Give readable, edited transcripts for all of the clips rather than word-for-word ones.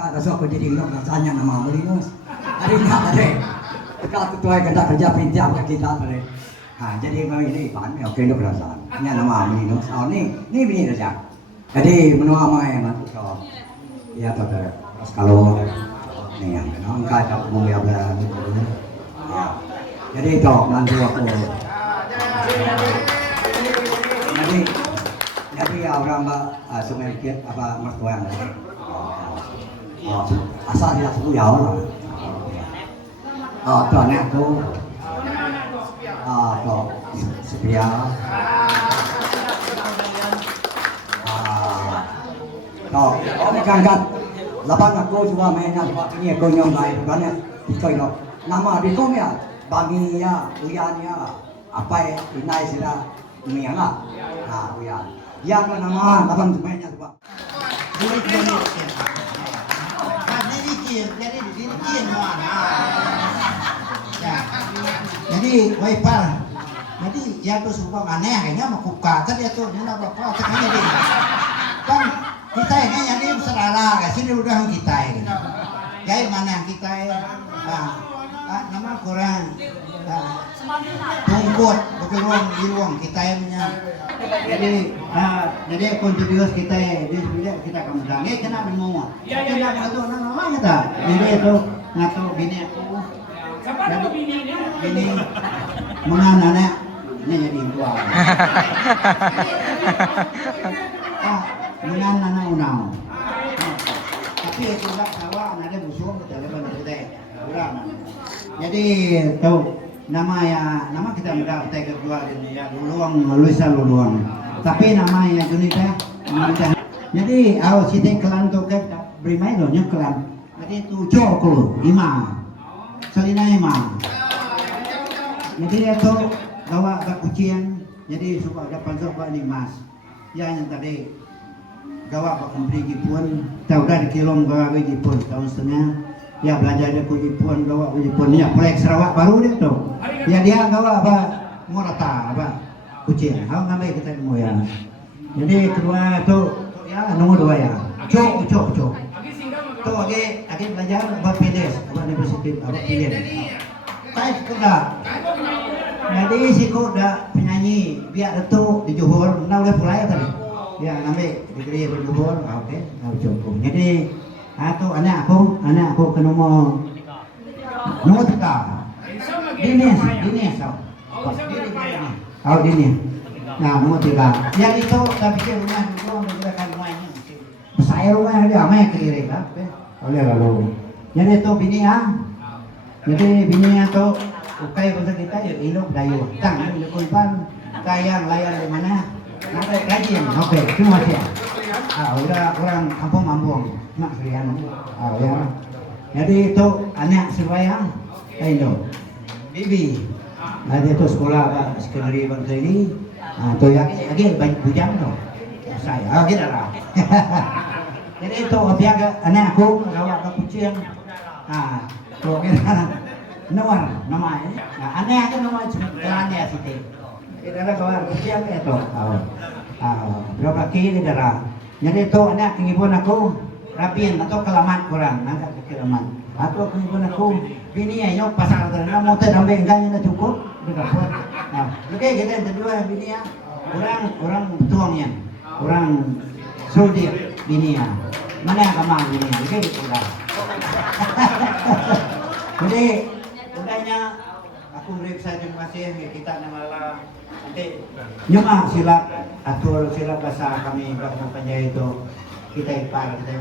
Kak rasa aku jadi nggak rasanya nama Melinus. Hari nggak ada. Kak ketua kerja kerja pinjam ke kita tadi. Nah jadi ini Ipan oke untuk perasaan. Ini nama Melinus. Oh ini bini saja. Jadi menua mai nanti so. Ya tadi kalau nih yang kenal kak tak mau ya beran. Jadi itu nanti aku. Jadi orang semedikit apa mertua yang asal dia suku Jawa lah. Tuh anak aku, tuh Setia, tuh kan lapan aku cuma mainnya ini aku nyom lain bukannya itu nama di kom ya, bami ya, uyan ya, apa ya, inai sila, ini ya lah, uyan. Yang nama lapan mainnya coba. Jadi wiper, jadi ya tuh suka aneh kayaknya mau kuka tadi itu ini apa cekanya deh. Kan kita ini jadi serala, sini udah kita ini. Jadi mana kita nama kurang tungkut betul di ruang kita punya. Jadi kontribusi kita di sini kita kemudian ini kena semua. Kita ngatur namanya tak. Jadi itu ngatur bini aku. Bini menganak ini jadi dua. Menganak unau. Tapi itu enggak sawah ada musuh kita lepas kita. Jadi tahu nama kita mudah kita kedua ini ya luluang Luisa luluang. Tapi namanya Junita. Jadi awal sini kelan tu kan beri main loh kelan. Jadi tu coklo 5. Salina 5. Jadi itu bawa ke kucing. Jadi suka ada panjang buat ni mas. Yang tadi gawa ke kumpul pun tahu dah kilom gawa ke Jepun tahun setengah. Ya belajar dia ke Jepun gawa ke Jepun ya proyek Sarawak baru dia tu. Ya dia gawa apa morata apa kucing. Hau ngambil kita semua ya. Jadi kedua tu ya nomor 2 ya. Cok. Tu agi belajar apa PDS apa universiti apa pilih. Taif kuda. Jadi si kuda penyanyi biar itu di Johor, nak boleh pulai tadi. Ya ngambil degree di Johor, oke, cukup. Jadi itu anak aku ke nomor 3. Dinis. Dinis. Nah nomor 3. Yang itu tapi rumah itu menggunakan rumahnya. Saya rumah dia amai kiri kan. Oleh lalu. Jadi itu bini Jadi bini itu ukai bahasa kita ya ilok dayu. Tang ini kulpan kayang layar di mana? Nanti kajian. Oke, terima kasih. Udah orang kampung mak serian. Ya. Jadi itu anak sebaya itu bibi. Ada itu sekolah sekali bangsa ini. Tuh lagi banyak bujang tuh. Saya kita lah. Jadi itu biar anak aku bawa ke kucing. Tuh kita namanya. Aneh kan nama jalannya situ. Kita ada kawan kucing itu. Berapa kali darah. Jadi itu anak ngibun aku rapiin atau kelamat kurang, angkat ke kelamat. Atau ngibun aku bini ya pasal terus mau terambah enggaknya dah cukup. Nah, oke kita yang kedua bini ya. Orang tuangnya. Orang soldier bini ya. Mana yang kamar bini ya. Oke gitu lah. Jadi udahnya aku beri terima kasih kita nama nanti nyoba silap atur silap bahasa kami bahasa itu kita ipar kita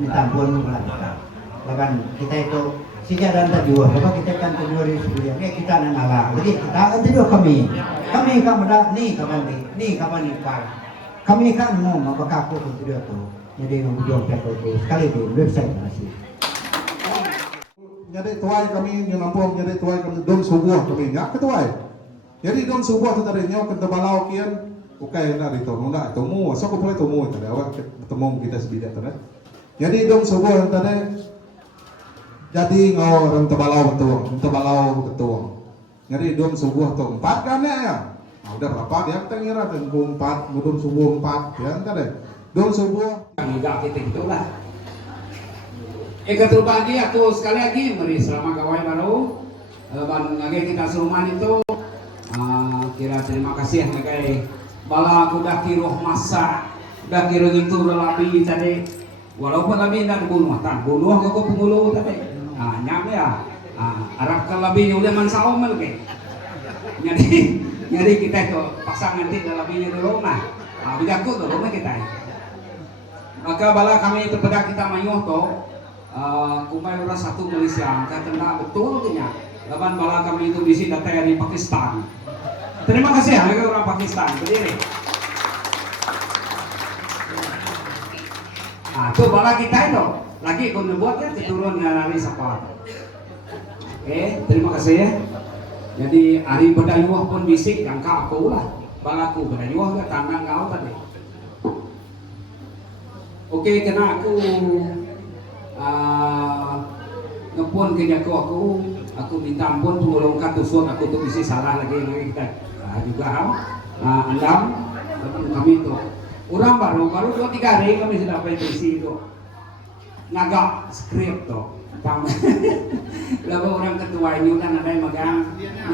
minta ampun bahkan kita itu siga dan kedua sebab kita kan kedua di sebelumnya kita nangala jadi kita kan kedua kami kan ada nih kapan ipar kami kan mau apakah aku kedua tu jadi ngomong itu sekali di website masih. Jadi tuai kami di Lampung, jadi tuai kami don subuh kami nggak ketuai. Jadi don subuh tu tadi nyaw ketebalau kian, ukai na dito nunda temu, so ko pulai temu tadi awak ketemu kita sebidak tadi. Jadi don subuh tadi jadi ngau orang tebalau betul. Jadi don subuh tu 4 kan ya. Udah berapa dia kita ngira tempo 4, don subuh 4 ya tadi. Don subuh enggak kita itulah. Ketubagi aku sekali lagi beri selamat kawai baru. Ban ngage kita seruman itu kira terima kasih ngage bala aku dah kiroh masa dah kira itu lebih tadi walaupun lebih dan bunuh aku pengulu tadi nyam ya Arab kan lebih udah mansau melke jadi kita itu pasangan tidak lebihnya dulu bidaku dulu kita maka bala kami itu pada kita mayuh to kumai orang satu Malaysia kata betul punya laban bala kami itu bisi data dari Pakistan. Terima kasih ya orang Pakistan berdiri. Tuh bala kita itu lagi kau buatnya keturunan dari siapa? Terima kasih ya. Jadi hari berdayuah pun bisik yang kau lah. Balaku berdayuah ke tandang kau tadi. Kena aku ngepun ke aku minta ampun pengulung katusun aku tuh isi salah lagi kita juga andam kami itu orang baru 2-3 hari kami sudah dapat isi itu ngagak skrip tuh lalu orang ketua ini udah ada yang magang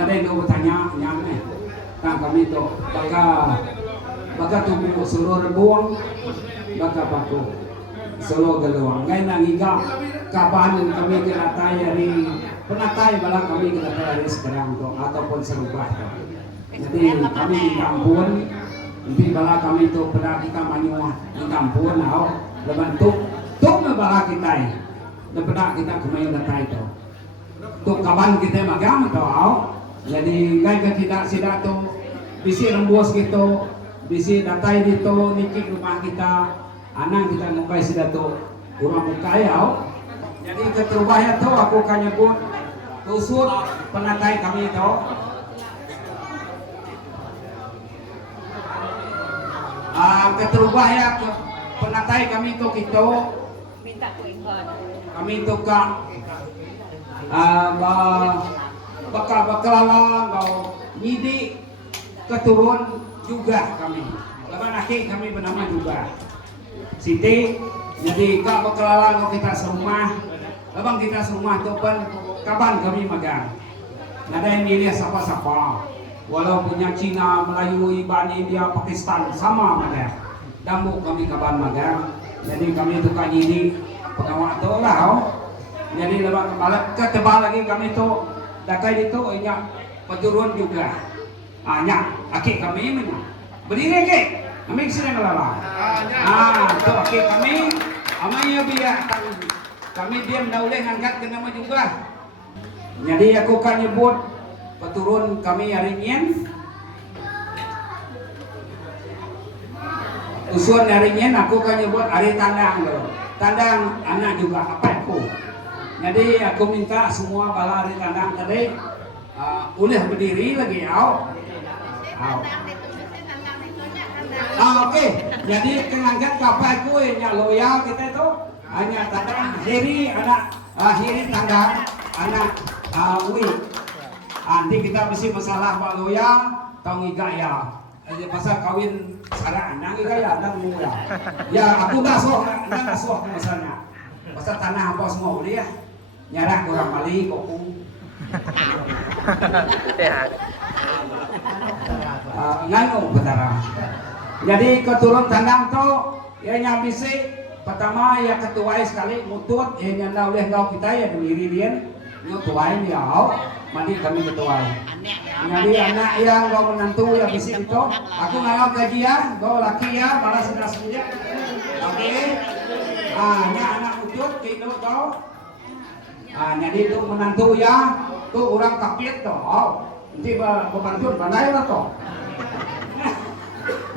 ada yang bertanya nyamnya kami itu baka tubuh seluruh rebuang baka paku solo galuang ngay nangiga kapan kami kinatai dari penatay bala kami kinatai dari sekarang to ataupun serubah jadi kami di kampung nanti bala kami itu pada kita manyuah di kampung lebantuk na bala kita na pada kita kumayo datay to kapan kita magang to jadi ngay ka sida to bisi rembos gitu bisi datay dito nikik rumah kita anang kita mukay sila to kurang mukaya jadi keterubahnya to aku kanyebut tusut penatay kami to keterubahnya penatay kami to kito minta ko ikon kami to ka bakalala nyidi keturun juga kami laban akhir kami bernama juga Siti, jadi kak bakalalang kita serumah, abang kita serumah tu pun kapan kami magang. Nada yang milih siapa-siapa, walau punya Cina, Melayu, Iban, India, Pakistan sama magang. Dambu kami kapan magang, jadi kami tu kan ini pengawal tu lah. Jadi lepas ketebal lagi kami tu dakai itu inyak peturun juga. Nyak, akik kami mana? Berdiri akik. Kami kesini melala. Itu okey kami. Amanya biar kami diam dah boleh angkat ke nama juga. Jadi aku kan nyebut peturun kami hari ini. Usuan hari ini aku kan nyebut hari tandang dulu. Tandang anak juga apa aku. Jadi aku minta semua bala hari tandang tadi boleh berdiri lagi Oke, jadi kenangkat kapal kue nya loyal kita itu hanya tandang hiri anak hiri tandang anak wi. Nanti kita mesti masalah pak loyal tau ngigaya. Pasal kawin sarang nang ngigaya nang muda. Ya aku dah suah misalnya. Pasal tanah apa semua boleh ya. Nyarah kurang mali kokung. Nganu betara. Jadi keturun tandang tu ia bisi pertama ya ketuai sekali mutut ia nyanda oleh kau kita ya diri dia tuai dia mandi kami ketuai. Jadi anak yang kau menantu ya bisi itu aku ngawal kajian kau laki ya balas sudah semuanya. Oke. Anak mutut kilo kau. Jadi itu menantu ya tu orang kapit tu. Nanti berbantu bandai lah tu.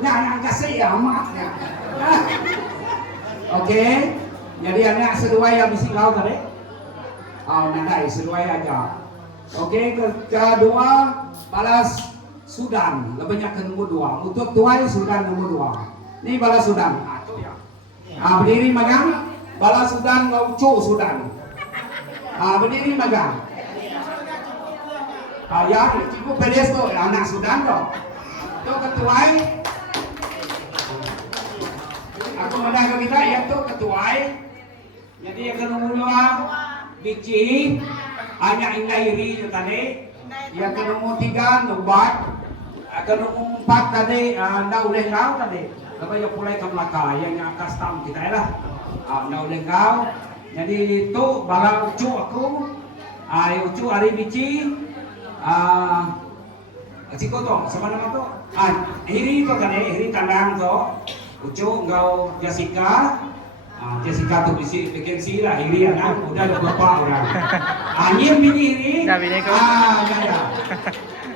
Yang kasih ya amatnya. Oke, jadi anak sesuai yang bisi kau tadi. Nanti sesuai aja. Oke, kedua balas Sudan, lebihnya ke nomor 2. Untuk tuai Sudan nomor 2. Ini balas Sudan. Berdiri magang, balas Sudan Lauco Sudan. Berdiri magang. Ya, Cipu Pedes tu anak Sudan tu. Tu ketuai. Aku menang ke kita, ya tu ketuai. Jadi yang kedua biji hanya indairi itu tadi. Yang kedua tiga nubat. Kedua empat tadi daun lengkau tadi. Lepas yang mulai ke belakang yang custom kita lah. Daun lengkau. Jadi itu balang ucu aku. Ucu hari biji. Ciko tu sama nama tu. Hiri tu tadi hiri kandang tu. Ucu engkau Jessica. Jessica tu bikin si lah hiri anak udah ada bapak orang. Nyim bini hiri. Dah bini ko. Ya.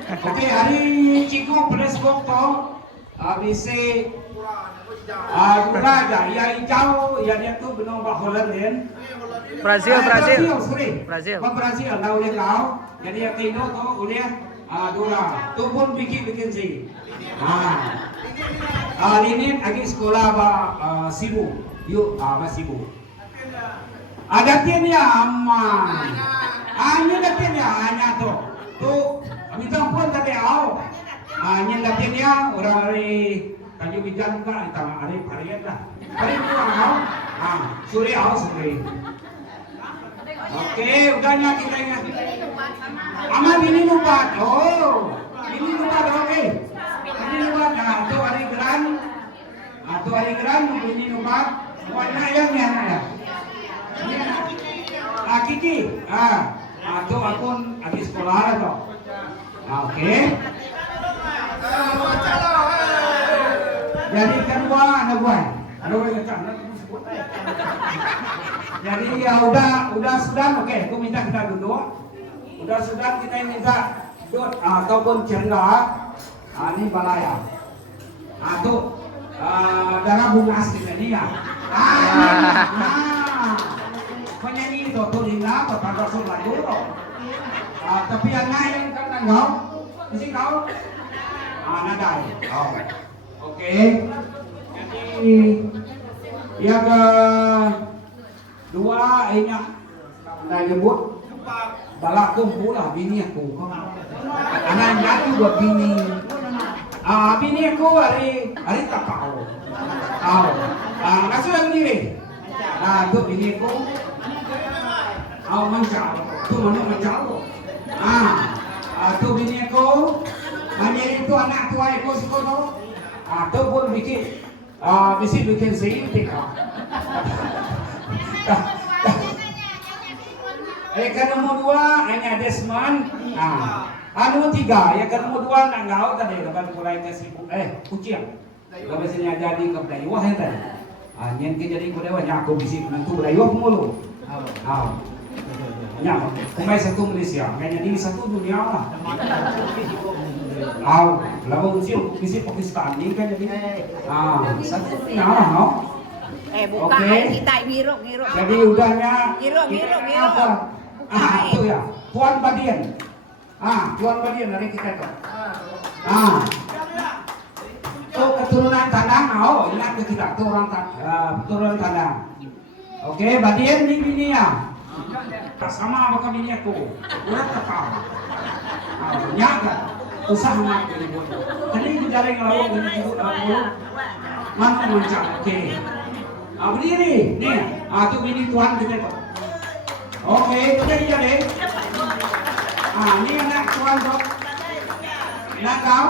Okey hari Ciko plus kok tu. Bisi Raja yang hijau yang dia tu benar bah Holland kan. Brazil. Sorry. Brazil. Brazil dah oleh kau. Jadi yang Tino tu oleh dua. Tu pun bikin si. Ini lagi sekolah Sibu. Yuk, Sibu. Ada tiennya aman. Hanya ada tiennya hanya tu. Tu minta pun tadi au. Hanya ada tiennya orang hari Tanjung Bijan ka itang hari harian lah. Hari tu au. Suri au suri. Okey, udahnya kita ingat. Amal bini lupa. Oh, bini lupa okey. Bini lupa tu hari geran. Tu hari geran bini lupa. Warna yang ni anak ya. Kiki. Tu akun habis sekolah tu. Okey. Jadi kedua anak buah. Anak buah macam jadi ya udah sudah okey. Aku minta kita duduk. Udah sudah kita minta duduk ataupun cerita. Ini balaya. Tu darah bungas kita ni ya. Penyanyi itu tu Lina atau tangga sur lagu tu. Tapi yang lain kan kau, mesti kau. Nadai. Okey. Jadi yang kedua ini dah nyebut balakum pula bini aku. Anak jatuh buat bini. Bini aku hari tak tahu. Nasuh yang ni. Tu bini aku. Mancau. Tu mana mancau. Tu bini aku. Hanya itu anak tua aku suka tu. Tu pun bikin sih tika. Yang nomor dua hanya Desmond. Anu tiga, yang kedua dua nanggau tadi lepas mulai ke sibuk kucing. Lepas ini jadi ke Dayuah yang tadi. Nyen ke jadi ke Dayuah aku bisi menentu Dayuah mulu. Nya, kumai satu Malaysia, hanya di satu dunia lah. Lalu bisi Pakistan ni kan jadi. Satu dunia lah, Buka kita ngiruk. Jadi udahnya. Ngiruk. Itu ya, Tuan Badian. Tuan Badian dari kita tu. Keturunan Tandang, ingat ke kita keturunan Tandang. Okey, Badian ni bini ya. Sama apa bini aku. Urat tekau. Nyaga. Usah nak ribut. Tadi itu jaring lawan dengan ibu aku. Mana macam okey. Berdiri ni. Tu bini tuan kita tu. Okey, tu dia deh. Ni anak tuan tu. Nak kau?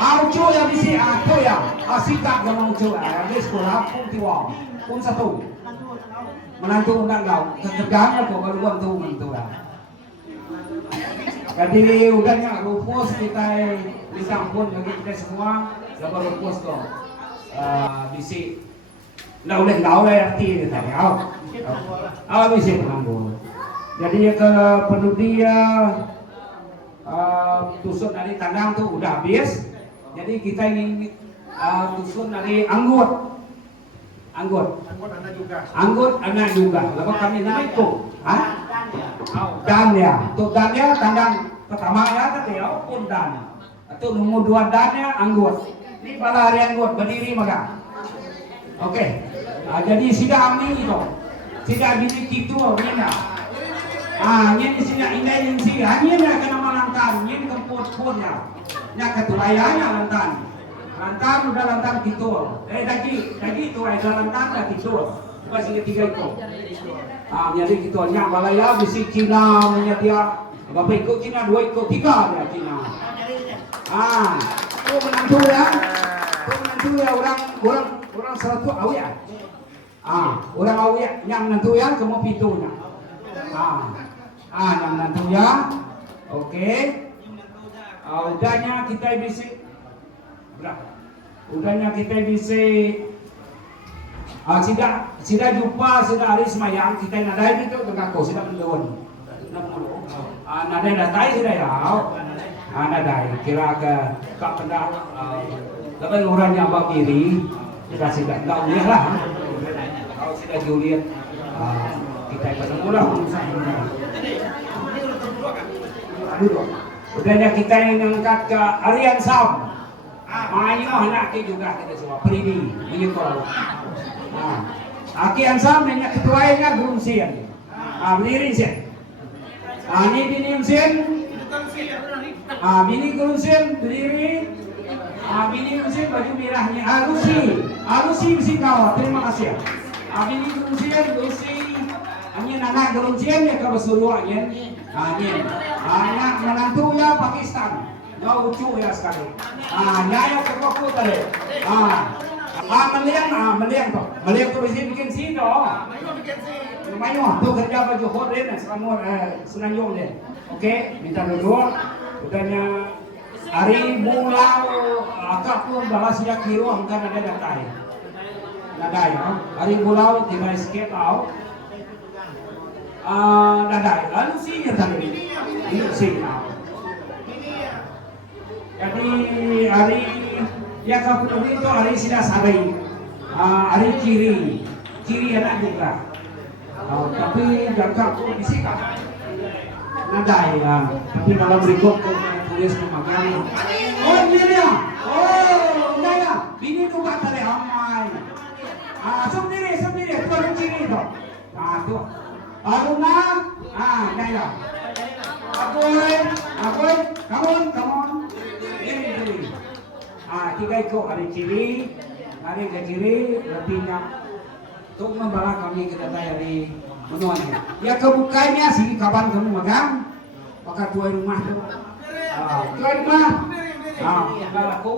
Auco yang bisi tu ya. Sikap yang auco. Di sekolah pun tiwa. Pun satu. Menantu undang kau. Ketegangan kau baru tu menantu lah. Jadi udahnya Rufus kita disampun bagi kita semua. Lepas Rufus tu bisi. Dah boleh kau lah arti dia tadi. Bisi menanggung. Jadi ke penudia tusun dari Tandang tu udah habis. Jadi kita ingin tusun dari Anggut anak juga. Lepas kami ini itu. Dan ya. Tu dan ya Tandang pertama ya tadi pun dan. Tu nomor dua dan ya Anggut. Ini bala hari Anggut berdiri maka. Okey. Jadi sudah ambil itu. Sudah bini gitu Nina. Nyen sini indah yang si. Hanya nak kena malantan. Nyen kemput ya. Nya ketulayanya lantan. Lantan udah lantan gitu. Dagi itu ada lantan dah gitu. Masih ketiga itu. Jadi kita nyak balaya bisi Cina menyetia. Bapak ikut Cina, 2 ikut 3 dia Cina. Tu menantu ya. Tu menantu ya orang seratu awia. Orang awia yang menantu ya kamu pitunya. Yang menantu ya. Oke. Udahnya kita bisi berapa? Udahnya kita bisi sida jumpa sida hari semayang kita nadai itu dengan kau sida mendoan. Nadai datai sida ya. Nadai kira ke kak pendak lepas orangnya abang diri kita sida tahu dia lah. Kalau sida Juliet kita ketemu lah udahnya kita yang angkat ke Arian Sam. Ini mah anak juga kita semua pribadi menyekol. Aki Ansam nanya ketuanya Gunung Sian. Berdiri Sian. Ini bini Sian. Bini Gunung Sian berdiri. Bini Gunung Sian baju merahnya. Alusi mesti kau. Terima kasih. Bini Gunung Sian, Lucy. Ini anak Gunung Sian ya kalau suruhnya. Anak menantu ya Pakistan. Nggak lucu ya sekali. Nyaya ke koko tadi. Meliang tuh. Meliang tuh bikin sih toh. Lumayan tuh kerja baju horen selama senanjung deh. Oke, minta dulu. Udahnya hari bulan akak pun balas ya kiro angkat ada datai. Dadai ya. Hari bulan tiba sikit tau. Dadai. Lalu sih ya tadi. Ini sih. Jadi hari ya kapur itu hari sudah sadai, hari kiri anak juga. Tapi jangka pun disikat. Nadai ya. Tapi kalau berikut tulis pemagang. Oh ini dia. Oh enggak ya. Bini tuh kata deh amai. Sendiri tuh orang kiri tuh. Tuh. Aruna. Enggak ya. Apoy, come on. Ini. 3 ikut hari kiri ke kiri lebihnya untuk membawa kami kita dari menuanya. Ya kebukanya sih kapan kamu magang maka tuai rumah tuh. Tuai rumah. Enggak laku.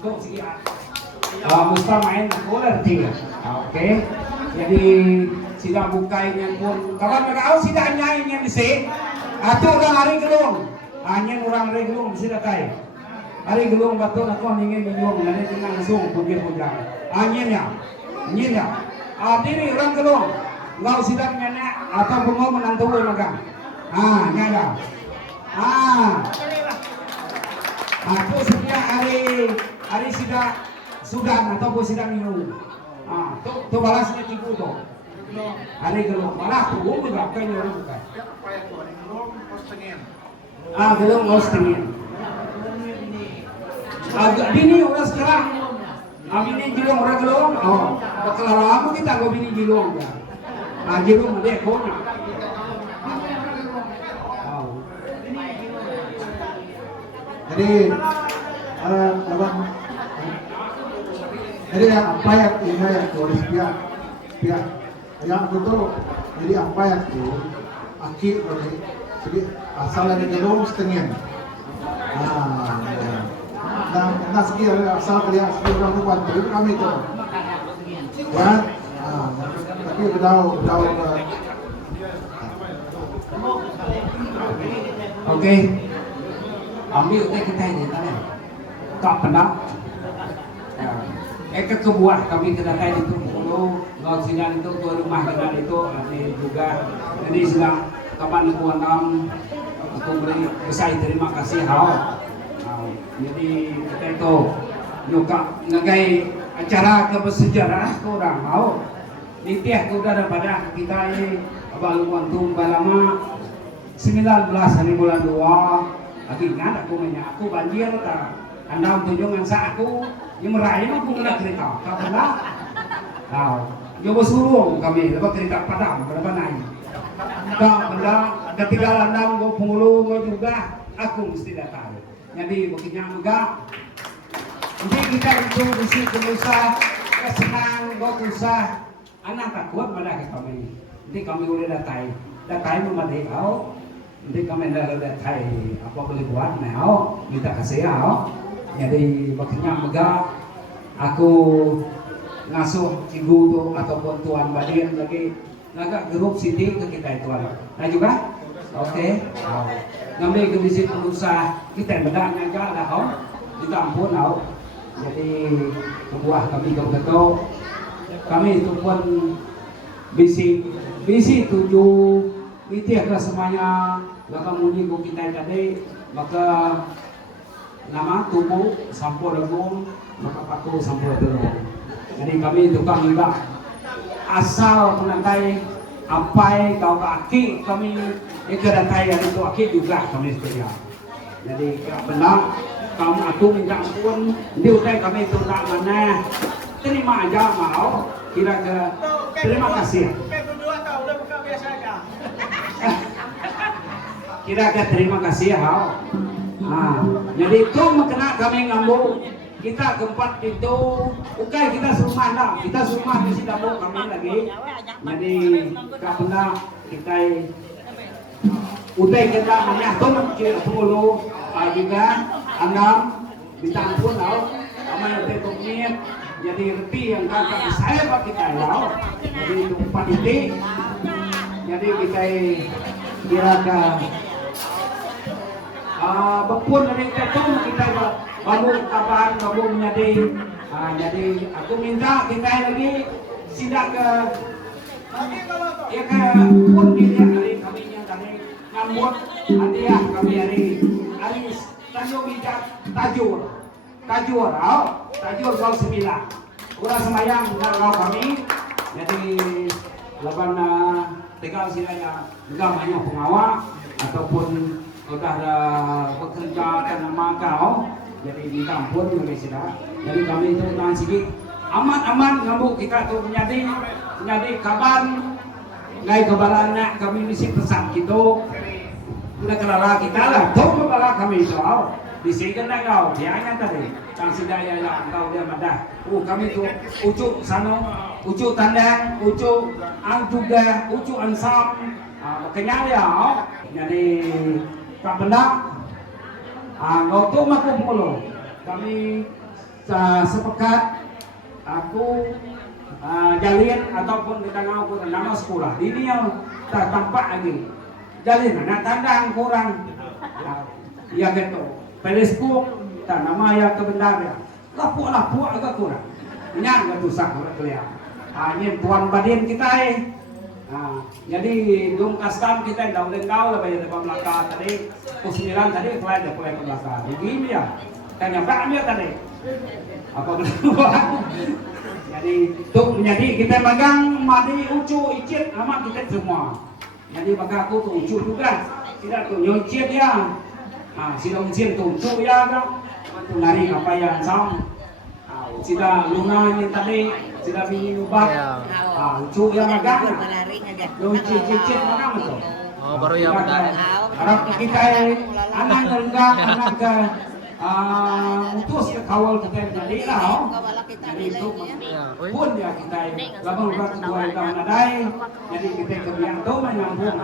Tuh sih. Mesti main bola tiga. Oke. Jadi sudah bukainya pun kapan magang sudah nyanyi yang bisa. Atau orang hari gelung. Hanya orang hari gelung bisa datang. Hari gelung batu aku ingin minum nanti langsung puja. Anjingnya. Diri orang gelung. Engkau sidang nenek atau bengong menantu magang. Nyada. Aku setiap hari sudah atau sidang minum. Tuh balasnya tipu tuh. Hari gelung malah tuh juga kayaknya orang bukan. Gelung hostingin. Agak bini orang sekarang. Bini jilong orang gelong. Kalau lama kita agak bini jilong. Jilong dia kona. Jadi jadi apa yang ini yang tulis pihak yang itu jadi apa yang itu akhir jadi asal dari gedung setengah. Nah sekian asal kalian orang tu buat itu kami itu. Ya, tapi udah. Oke. Ambil kita ini tadi. Kak pendak. Ke kebuah kami kedatangan itu dulu. Kalau sidang itu tuan rumah kita itu juga. Jadi sedang kapan kuanam aku beri besar terima kasih jadi kita itu nyuka ngagai acara kebersejarah ke orang mau nitiah ke udah daripada kita ini abang wantung balama 19 hari bulan 2 lagi ingat aku banjir anda tunjungan sa aku yang meraih aku nggak cerita karena coba suruh kami lepas cerita padam berapa naik benda ketinggalan landang gue pengulu juga aku mesti datang. Jadi begini juga. Jadi kita itu bisi pengusaha kesenang gak usah anak takut pada kami. Nanti kami udah datai memadai kau. Nanti kami dah datai apa boleh buat mau minta kasih kau. Jadi makanya megah aku ngasuh ibu tu ataupun tuan Badin lagi agak grup sini ke kita itu ada. Nah juga, oke. Ngambil kondisi pengusaha kita benar aja ada kau, kita ampun kau. Jadi kebuah kami kau kami itu pun bisi tujuh itia ke semuanya. Maka muni ko kita tadi maka nama tubuh sampur lagung maka paku sampur lagung. Jadi kami tukang juga asal menantai ampai kau kaki kami kedatai yang itu aki juga kami setia. Jadi benar kamu aku minta ampun di utai kami itu tak mana terima aja mau kira ke terima kasih. Kira ke terima kasih hal. Jadi itu makna kami ngambu kita keempat itu oke kita semua dah kita semua di sini dapur kami lagi jadi tak pernah kita udah kita menyatung kira 10 juga 6 minta ampun tau kami udah komit jadi reti yang kakak saya pak kita tau jadi itu 4 titik jadi kita kira ke bepun dari itu kita kamu kapan kamu jadi aku minta kita lagi sidak ke ya ke pun dia hari kami yang tadi ngambut hadiah kami hari tajur bijak tajur kau 9 kurang semayang kalau kami jadi lapan tinggal silanya enggak banyak pengawal ataupun sudah ada bekerja nama kau jadi minta ampun juga sudah jadi kami itu tahan sedikit aman ngamuk kita tuh menjadi kabar ngai kabarannya kami misi pesan gitu udah kelala kita lah tuh kelala kami itu di sini kan kau biarnya tadi sang sidaya yang kau dia madah kami tuh ucuk sano ucuk tandang ucuk ang juga ucuk ansam makanya ya jadi tak benar kau tuh aku mulu kami sepekat aku jalin ataupun kita ngau nama sekolah ini yang tak tampak lagi jalin anak tandang kurang ya gitu Facebook tak nama ya kebenaran lapuk agak kurang nyang gak tusak kelihatan ini tuan Badin kita jadi dong custom kita daun kau lah bayar depan belakang tadi kusiran tadi fly ke belakang begini ya kan nyampe tadi apa jadi tuh menjadi kita pegang madi ucu icit sama kita semua jadi maka aku tuh ucu juga tidak tuh nyocit ya sidang ucit tuh ucu ya kan tuh lari apa yang sam sudah luna yang tadi sudah bini ubat ucu yang agak ucit mana betul baru ya benar harap kita anak rendah anak ke utus ke kawal kita jadi lah jadi itu pun ya kita labang urat dua tahun nadai jadi kita kebiang tuh menyambung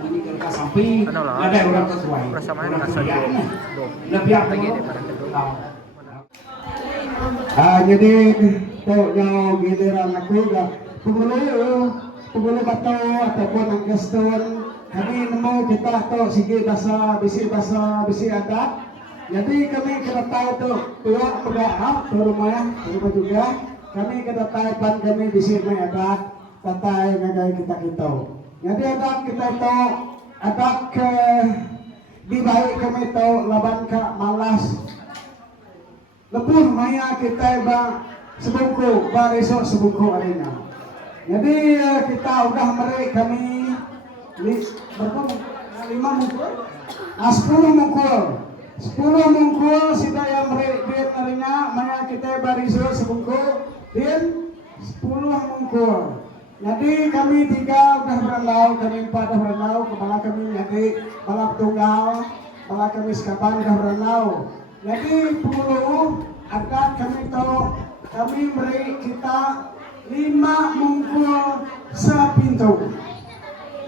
ini kita sampai ada orang sesuai orang kebiang lebih apa gitu jadi tuh nyaw giliran aku udah puluh bato ataupun ang gaston kami nemo kita tuh sige basi adat jadi kami kena tahu tuh tuwa pegahap tuh rumah juga kami kena tahu pan kami bisi may adat tatay ngagay kita jadi adat kita tuh adat ke di baik kami tuh laban ka malas lebur maya kita ba sebungku bariso sebungku arena jadi kita udah meri kami 5 mungkul 10 mungkul sida yang meri din arena maya kita bariso sebungku din 10 mungkul jadi kami 3 udah berenau kami 4 udah berenau kepala kami jadi balap tunggal kepala kami sekapan udah berenau jadi 10 agar kami tahu kami beri kita 5 mungkul sepintu.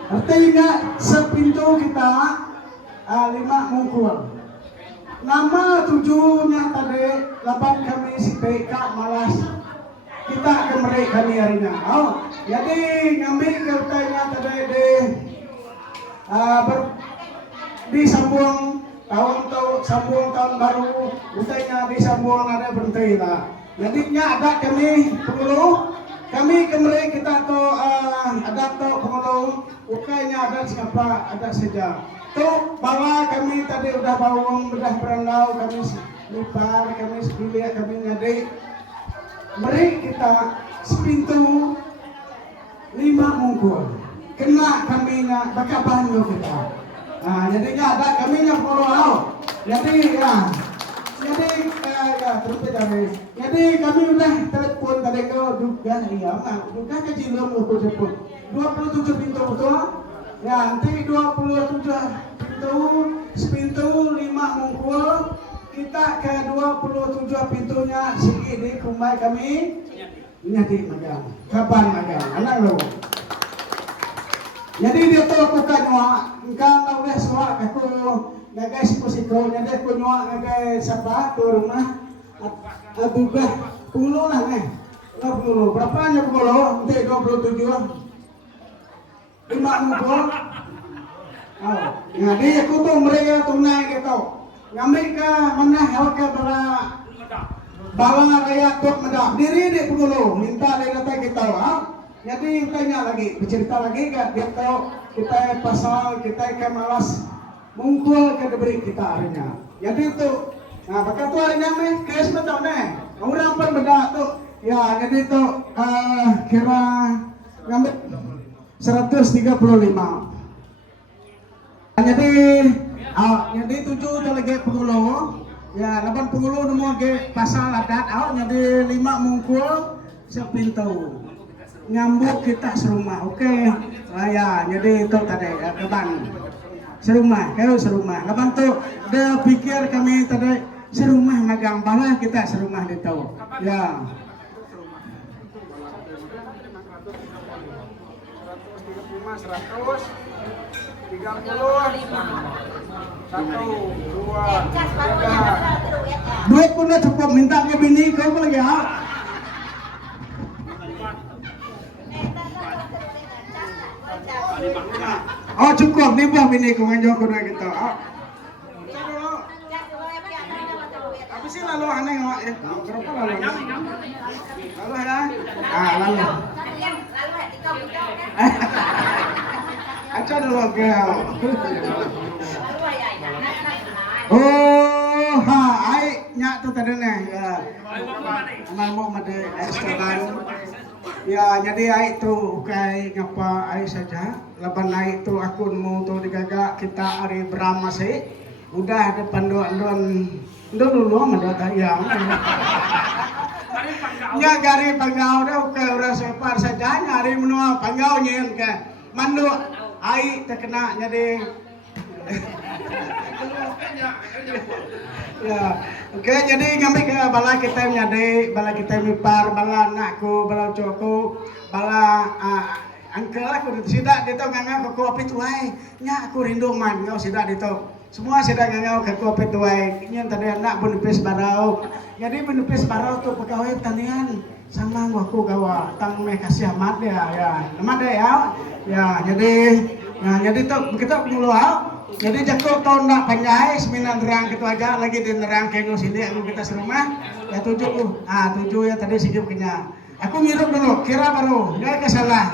Artinya sepintu kita 5 mungkul. Nama 7-nya tadi 8 kami siti Kak Malas. Kita kembali kami harinya. Oh, jadi ngambil kertanya tadi disambung tahun baru, utainya disambung ada berhenti lah. Jadinya ada kami pengulu, kami kembali kita tu ada tu pengulu, ukainya ada siapa ada saja. Tu bala kami tadi udah bawang, udah berandau, kami lipar, kami sebilik, kami ngadik. Mari kita sepintu 5 mungkul. Kena kami nak bakal banyu kita. Jadinya ada kami yang follow. Jadi ya terus dari. Jadi kami udah telepon tadi ke juga juga ke Cilom aku telepon. 27 pintu betul. Ya nanti 27 pintu, sepintu 5 mungkul. Kita ke 27 pintunya segi di kumai kami. Nyati magang. Kapan magang? Anak lo. Jadi dia tu aku kan nyua, engkau tahu dah suara aku ngagai siko. Jadi aku nyua ngagai siapa tu rumah, aduga puluh lah nih, 20. Berapanya puluh? Nanti 27. 5 mungkul. Oh, jadi aku tu mereka tunai gitu. Ngambil ke mana hal ke bala raya kok medak diri di puluh minta dari data kita jadi tanya lagi bercerita lagi kan dia tahu kita pasal kita ke malas mungkul ke diberi kita harinya jadi itu nah pakai tu harinya nih kes betul nih orang pun bedak tu ya jadi itu kira ngambil 135 jadi 7 tu lagi puluh. Ya, 8 puluh nomor ke pasal adat jadi 5 mungkul sepintu. Nyambuk kita serumah. Oke. Ya, jadi itu tadi keban. Serumah, serumah. Lepas tu dia pikir kami tadi serumah magang bala kita serumah itu. Ya. 1, 2, 3. Duit pun dah cukup minta ke bini kau apa lagi Oh cukup ni buah bini kau ngajak kau duit kita. Apa sih lalu aneh awak ya? Berapa lalu? Lalu ya? Lalu. Acha dulu kau. Oh, ai nyak tu tadi nih. Amal mau made Instagram. Ya, jadi ai tu kai ngapa ai saja. Lepas naik tu akunmu tu digagak kita hari berama sih. Udah ada panduan dulu mada tayang. Nya gari panggau dah ke orang separ saja nyari menua panggau nyen ke. Mandu ai terkena jadi ya, oke jadi ngambil ke bala kita nyade, bala kita mipar, bala anakku, bala cowokku, bala angkel aku sidak dito ngangau ke kopi tuai, nya aku rindu man ngau sidak dito, semua sidak ngangau ke kopi tuai, nyen tadi anak benepis barau, jadi benepis barau tu pegawai pertanian, sama aku gawa tang meh kasih amat dia, ya, amat dia ya, jadi tu kita pengeluar. Jadi jago tahun nak panjai seminar nerang gitu aja lagi di nerang kenggo sini aku kita serumah ya 7 ya tadi sikit kenya aku ngirup dulu kira baru enggak kesalah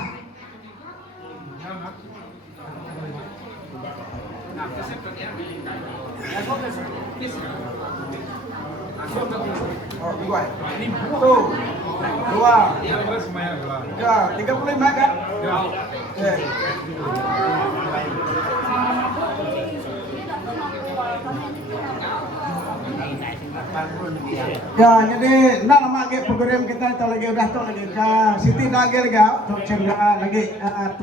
oh 2 tuh 2 ya 35 kan ya ya jadi nak lama lagi program kita itu lagi udah tuh lagi ke Siti lagi tuh cendera lagi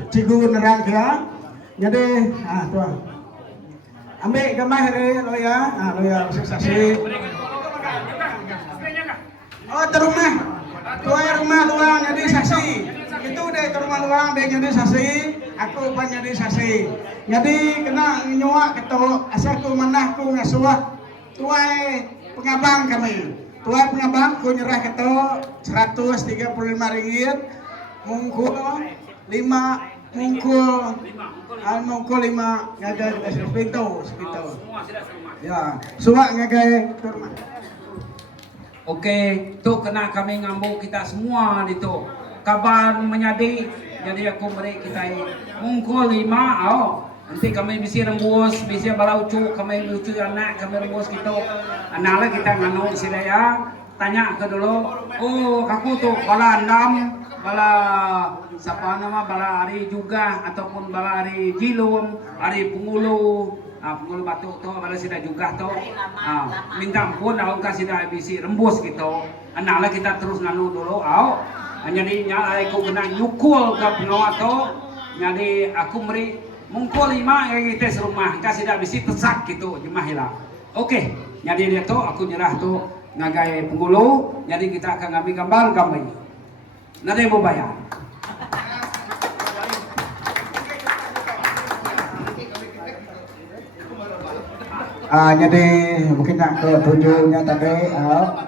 cigu nerang ya jadi tuh ambil gambar hari lo ya sukses oh terumah tuai rumah luang jadi saksi. Itu deh ke rumah luang deh jadi saksi. Aku pan jadi saksi. Jadi kena nyuak ketok asaku manahku ngasuak tuai pengabang kami. Tuai pengabang ku nyerah ketok 135 ringgit. Mungkul 5 mungkul 5 ngagai sepitu. Ya, suak ngagai ke rumah. Oke, tu kena kami ngambil kita semua itu. Kabar menyadi, jadi aku beri kita mungkul 5, nanti kami bisa rembus, bisa balaucu, kami lucu anak, kami rembus gitu. Anak kita nganu sidaya, tanya ke dulu, oh aku tuh bala 6, bala siapa nama bala hari juga ataupun bala hari jilum, hari pengulu. Pengulu batu tu bala sida juga tu. Minta ampun aku kasih dah bisi rembus gitu. Anaklah kita terus nganu dulu jadi nyalai aku kena nyukul ke pengawat tu. Jadi aku beri mungkul 5 yang kita serumah kasih dah bisi tesak gitu jemah hilang. Oke, jadi dia tu aku nyerah tu ngagai pengulu. Jadi kita akan ngambil gambar kami. Nanti mau bayar. Jadi mungkin ke tujuhnya tadi,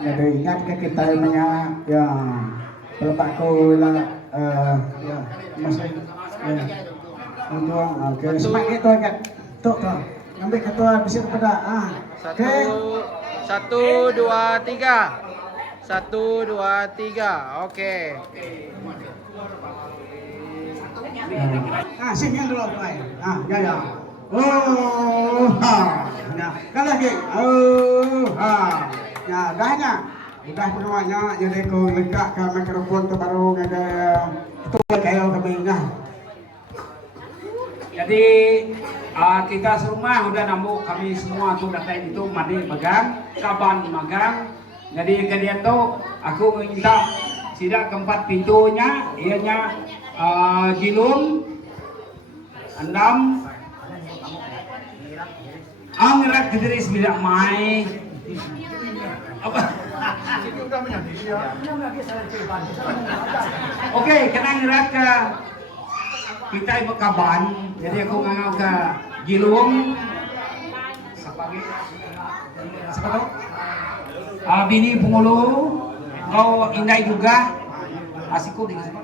jadi ingat ke kita punya yang pelapakku lah, ya masih untuk oke semangat itu kan, tuh ambil ketua bisa pada oke 1, 2, 3. 1, 2, 3. Oke. Sini dulu tuh, ya. Oh, nah, kan lagi, ya, udah semuanya, jadi aku lega ke mikrofon tuh baru ada ketua kayak kami Jadi kita serumah udah nambah kami semua tuh data itu mandi magang, kaban magang. Jadi kemudian tuh aku minta sidak keempat pintunya, ianya jilum, 6. Ngerat kediri sembilan mai. Apa? Oke, kena ngerat ke kita ibu kaban. Jadi aku ngangau ke Gilum. Siapa tuh? Bini Pengulu. Kau Indai juga. Asiku di sini.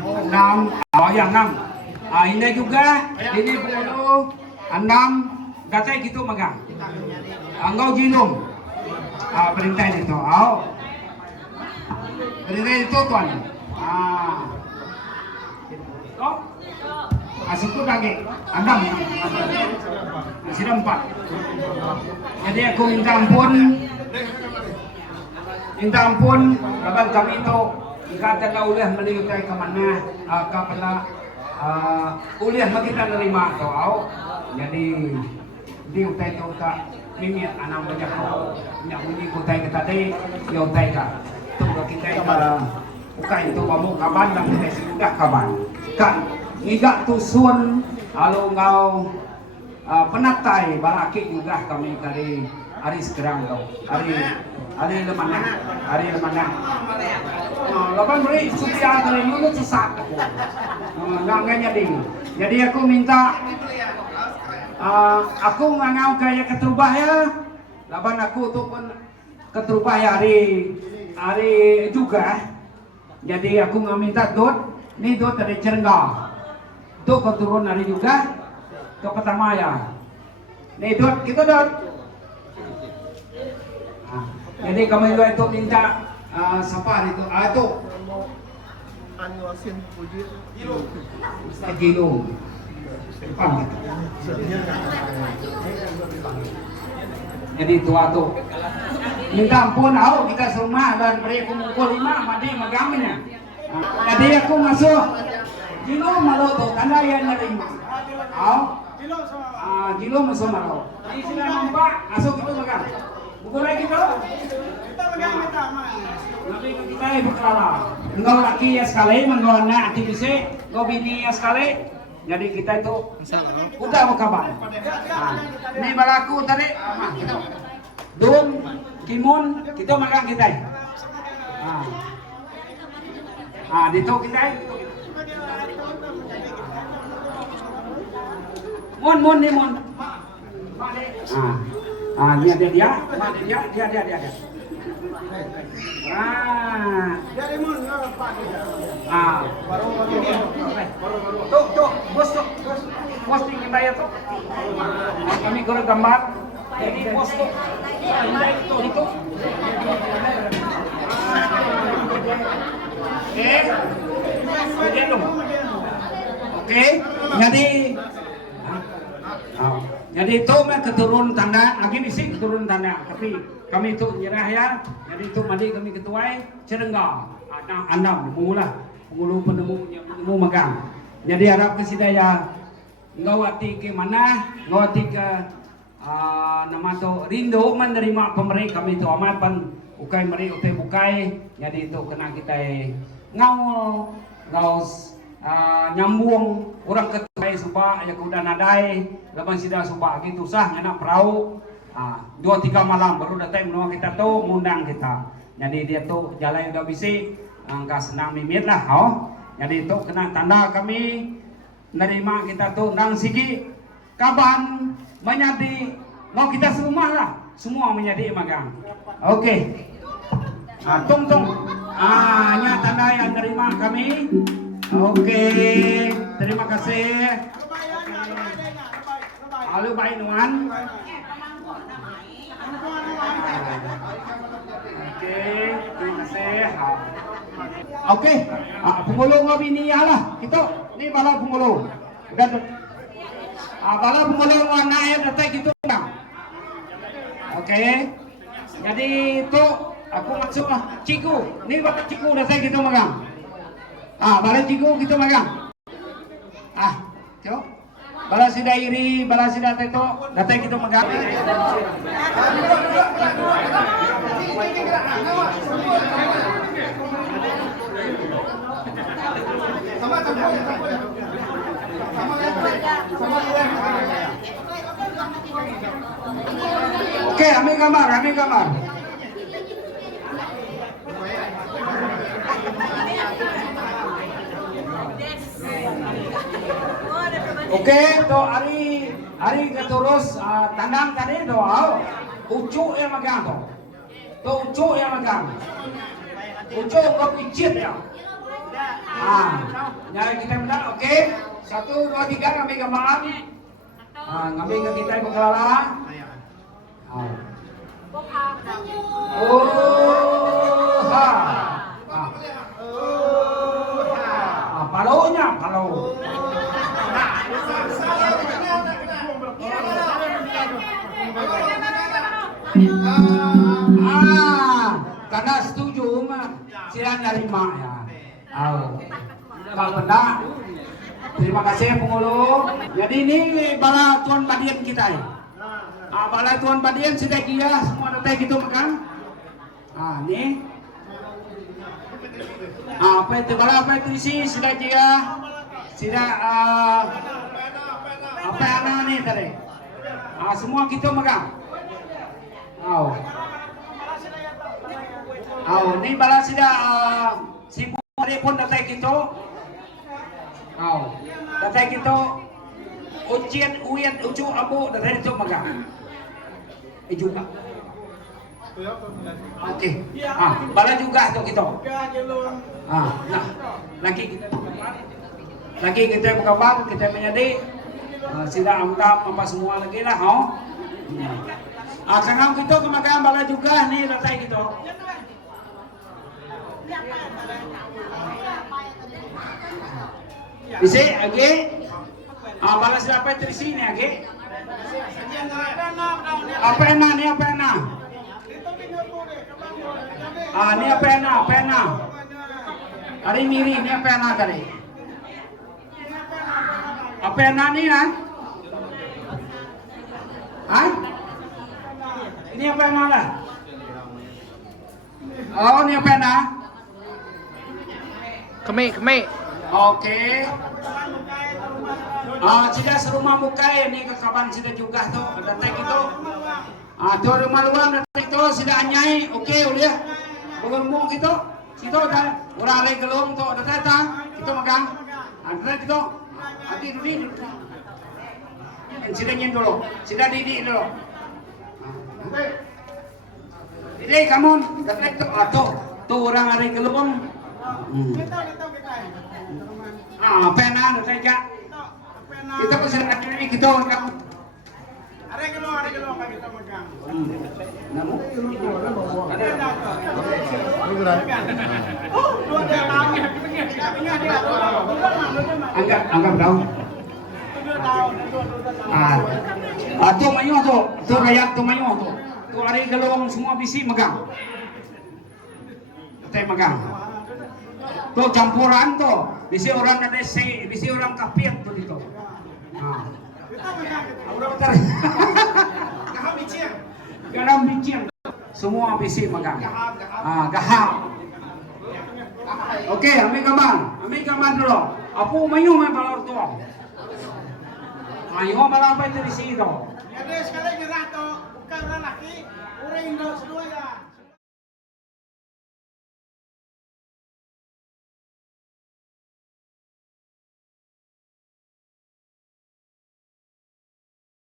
6, yang 6. Ini juga, ini Pengulu 6, gatai gitu magang. Engkau Jilum. Perintah itu. Perintah itu tuan. Kau? Asiku lagi. 6. Masih 4. Jadi aku minta ampun, kabar kami itu kata ulah melihat ke mana kapala ulah kita nerima tau. Jadi di utai tu tak mimit anak banyak kau yang bunyi utai kita deh ya utai ka tu kita ukai itu kamu kaban dan kita sudah kaban kan iga tu sun kalau ngau penatai baraki juga kami dari hari sekarang tau hari lemanah lapan beri supaya dari mulut sesat aku nggak jadi aku minta aku ngangau kayak keterubah ya lapan aku tuh pun keterubah ya hari juga jadi aku nggak minta dot ini dot dari Cerengga tuh keturun hari juga ke pertama ya nih dot kita dot jadi kami juga itu minta siapa itu? Itu Anwasin Pujir Gilum. Jadi tua tuh minta ampun, kita serumah dan beri aku mukul 5 mandi magamnya. Jadi aku masuk Gilum malu tuh tanda yang nerima. Gilum masuk malu. Ini sudah nampak masuk itu magam. Bukan lagi tuh. Kita megang kita aman. Tapi kita ibu kelala. Engkau laki ya sekali, engkau anak aktivis, engkau bini ya sekali. Jadi kita itu udah mau kabar. Ini balaku tadi. Dun, Kimun, kita magang kita. Dito kita. Mun ni mun. Dia. Tuh, bos, posting kita ya tuh. Kami kurang gambar. Jadi bos tuh. Itu. Oke, jadi itu mah keturun tanda, lagi misi keturun tanda, tapi kami itu nyerah ya, jadi itu mandi kami ketuai, cerengga, pengulu penemu magang. Jadi harap ke sida ya, ngawati ke mana, ngawati ke nama tu rindu menerima pemerintah kami itu amat pan ukai meri utai bukai, jadi itu kena kita ngau nyambung orang ketuai subak ya kuda nadai lepas sida subak gitu sah nyana perahu 2-3 malam baru datang menua kita tuh mengundang kita, jadi dia tuh jalan udah bisi angka senang mimit lah jadi itu kena tanda kami nerima kita tuh nang sigi kaban menjadi mau kita serumah lah semua menjadi magang. Oke. Tung nya tanda yang nerima kami. Oke, terima kasih. Halo Pak Inuan. Oke, terima kasih. Oke, pengulung ngopi lah. Itu, ini bala pengulung. Bala pengulung warna air datang gitu bang. Oke, jadi itu aku masuk Ciku. Ini bapak Ciku datang gitu magang. Bala Ciku gitu magang. Cok. Bala sida iri, bala sida teto, datang gitu magang. Oke, ambil gambar. Oke, to hari keturus tandang tadi doa ucu yang magang to. To ucu yang magang. Ucu kok icit ya. Nyari kita menang, oke. 1, 2, 3 ngambil gambar. Ngambil ke kita yang berkelala. Palonya, palo. Karena setuju mah sila nerima ya. Pak Benda, terima kasih pengulu. Jadi ini bala Tuan Badian kita ya. Bala Tuan Badian sudah kira semua datang gitu makan. Ini. Apa itu bala apa itu isi sudah kira sudah apa anak nih tadi. Semua kita makan. Ini bala sudah si Budi pun datang gitu. Datang gitu. Ujian, ucu, abu datang itu makan. Juga. Oke. Bala juga tuh gitu. Nah, lagi kita buka bar, kita menjadi sila amdam apa semua lagi lah, sekarang kita kemakan bala juga nih datang gitu. Bisa, age. Bala siapa itu di sini, age? Apa enak? Ini apa enak? Ini apa enak? Hari miri, ini apa enak tadi? Apa enak nih, Ini apa enak lah? Ini apa enak? Kemi. Oke. Sudah serumah muka ini ke kapan sudah juga tuh datang gitu. Tuh rumah luar itu sila anyai, oke udah. Bergumung gitu, situ dah. Orang lain gelung tuh, datang kita makan. Ada gitu, hati dulu. Sila nyen dulu, sila didik dulu. Didik kamu, datang tuh, tuh orang lain gelung. Pena datang jak. Kita pun sila kaki kita makan. Are gelong kita makan. Namu? Oh, 2 tahun ya. Anggap daun. 2 tahun. Tuh mayu tuh rakyat tuh mayu tuh. Tuh hari gelong semua bisi megang. Teh megang. Tuh campuran tuh. Bisi orang KDC, bisi orang kafir tuh itu. Garam bicin. Semua bisi megang. Gahap. Oke, ambil gambar dulu. Apu mayu main balor tuh. Ayo malah apa itu di situ. Jadi sekali nyerah tuh, bukan orang laki, orang Indo semua ya.